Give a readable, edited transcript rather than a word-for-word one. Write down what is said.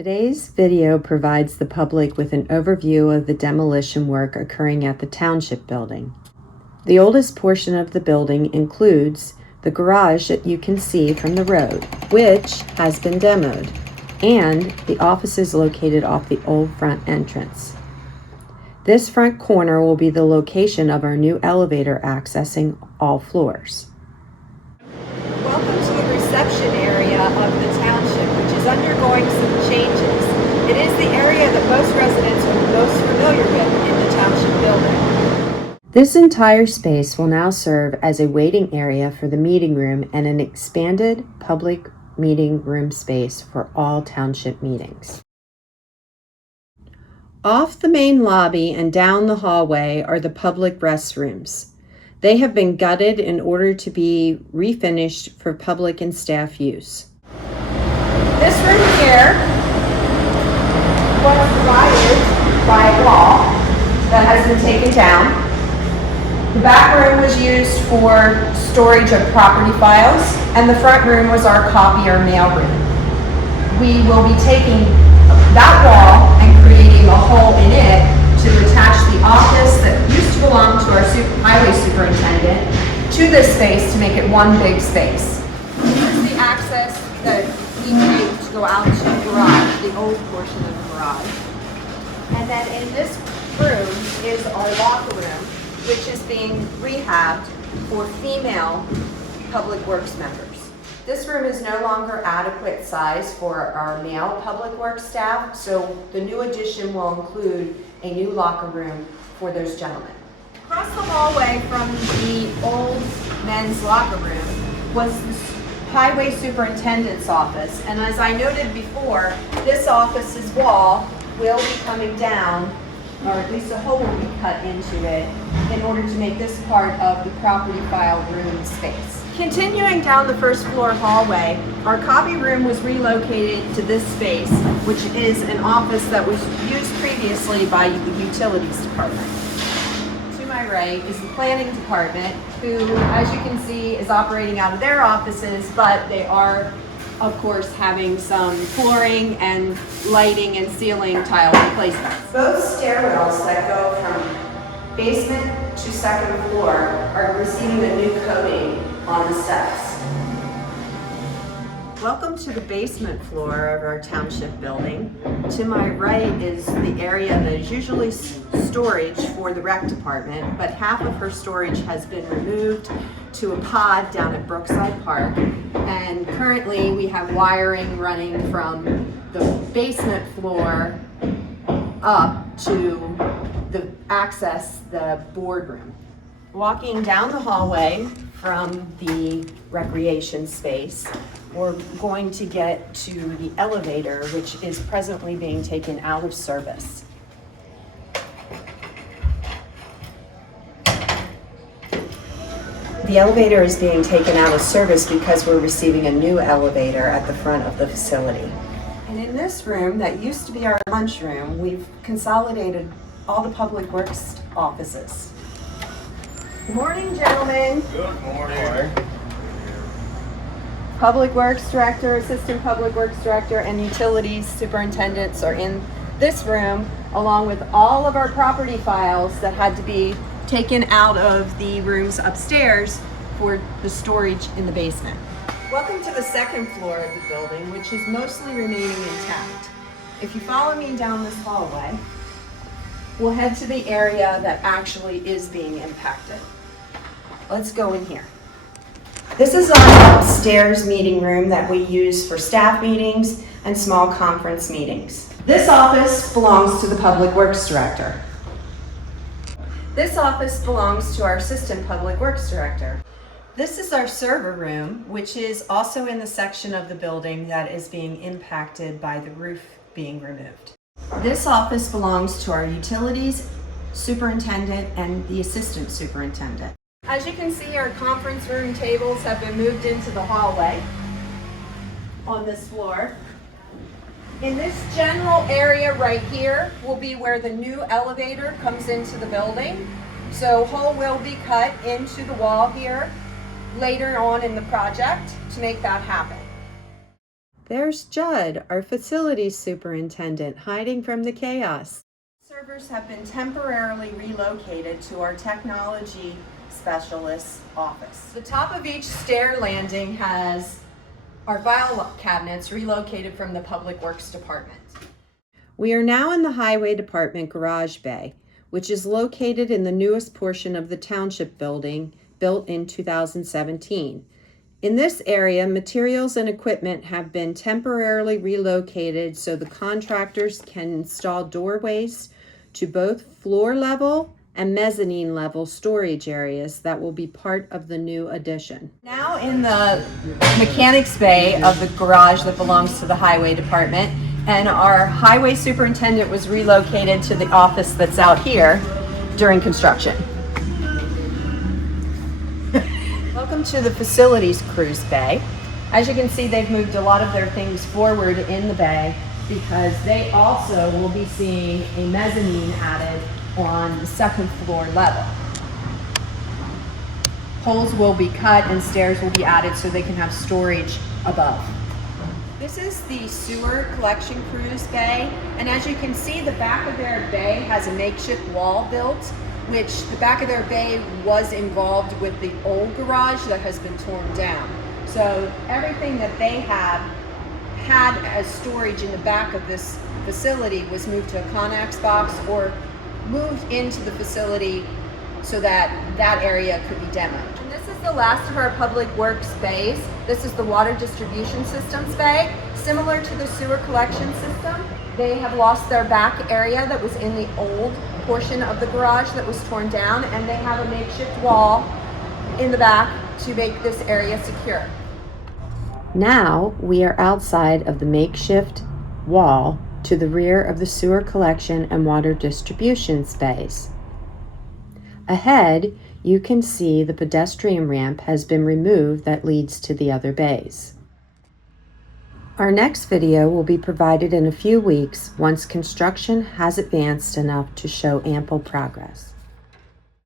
Today's video provides the public with an overview of the demolition work occurring at the Township building. The oldest portion of the building includes the garage that you can see from the road, which has been demoed, and the offices located off the old front entrance. This front corner will be the location of our new elevator accessing all floors. Welcome to the reception area of the Township, which is undergoing some changes. It is the area that most residents are most familiar with in the Township building. This entire space will now serve as a waiting area for the meeting room and an expanded public meeting room space for all Township meetings. Off the main lobby and down the hallway are the public restrooms. They have been gutted in order to be refinished for public and staff use. This room here was provided by a wall that has been taken down. The back room was used for storage of property files, and the front room was our copy or mail room. We will be taking that wall and creating a hole in it to attach the office that used to belong to our highway superintendent to this space to make it one big space. This is the access that we take to go out to the garage, the old portion of the garage. And then in this room is our locker room, which is being rehabbed for female public works members. This room is no longer adequate size for our male public works staff, so the new addition will include a new locker room for those gentlemen. Across the hallway from the old men's locker room was the highway superintendent's office, and as I noted before, this office's wall will be coming down, or at least a hole will be cut into it in order to make this part of the property file room space. Continuing down the first floor hallway, our copy room was relocated to this space, which is an office that was used previously by the utilities department. To my right is the planning department, who, as you can see, is operating out of their offices, but they are, of course, having some flooring and lighting and ceiling tile replacements. Both stairwells that go from basement to second floor are receiving a new coating on the steps. Welcome to the basement floor of our Township building. To my right is the area that is usually storage for the rec department, but half of her storage has been removed to a pod down at Brookside Park, and currently we have wiring running from the basement floor up to the boardroom. Walking down the hallway from the recreation space, we're going to get to the elevator, which is presently being taken out of service. The elevator is being taken out of service because we're receiving a new elevator at the front of the facility. And in this room that used to be our lunchroom, we've consolidated all the public works offices. Good morning, gentlemen. Good morning. Public Works Director, Assistant Public Works Director, and Utilities Superintendents are in this room, along with all of our property files that had to be taken out of the rooms upstairs for the storage in the basement. Welcome to the second floor of the building, which is mostly remaining intact. If you follow me down this hallway, we'll head to the area that actually is being impacted. Let's go in here. This is our upstairs meeting room that we use for staff meetings and small conference meetings. This office belongs to the Public Works Director. This office belongs to our Assistant Public Works Director. This is our server room, which is also in the section of the building that is being impacted by the roof being removed. This office belongs to our Utilities Superintendent and the Assistant Superintendent. As you can see, our conference room tables have been moved into the hallway on this floor. In this general area right here will be where the new elevator comes into the building. So a hole will be cut into the wall here later on in the project to make that happen. There's Judd, our facilities superintendent, hiding from the chaos. Servers have been temporarily relocated to our technology specialist's office. The top of each stair landing has our file cabinets relocated from the Public Works Department. We are now in the Highway Department garage bay, which is located in the newest portion of the Township building, built in 2017. In this area, materials and equipment have been temporarily relocated so the contractors can install doorways to both floor level and mezzanine level storage areas that will be part of the new addition. Now in the mechanics bay of the garage that belongs to the Highway Department, and our highway superintendent was relocated to the office that's out here during construction. Welcome to the facilities cruise bay. As you can see, they've moved a lot of their things forward in the bay because they also will be seeing a mezzanine added on the second floor level. Holes will be cut and stairs will be added so they can have storage above. This is the sewer collection cruise bay, and as you can see, the back of their bay has a makeshift wall built, which the back of their bay was involved with the old garage that has been torn down. So everything that they had as storage in the back of this facility was moved to a Connex box or moved into the facility so that that area could be demoed. And this is the last of our public works bays. This is the water distribution systems bay. Similar to the sewer collection system, they have lost their back area that was in the old portion of the garage that was torn down, and they have a makeshift wall in the back to make this area secure. Now we are outside of the makeshift wall to the rear of the sewer collection and water distribution space. Ahead, you can see the pedestrian ramp has been removed that leads to the other bays. Our next video will be provided in a few weeks once construction has advanced enough to show ample progress.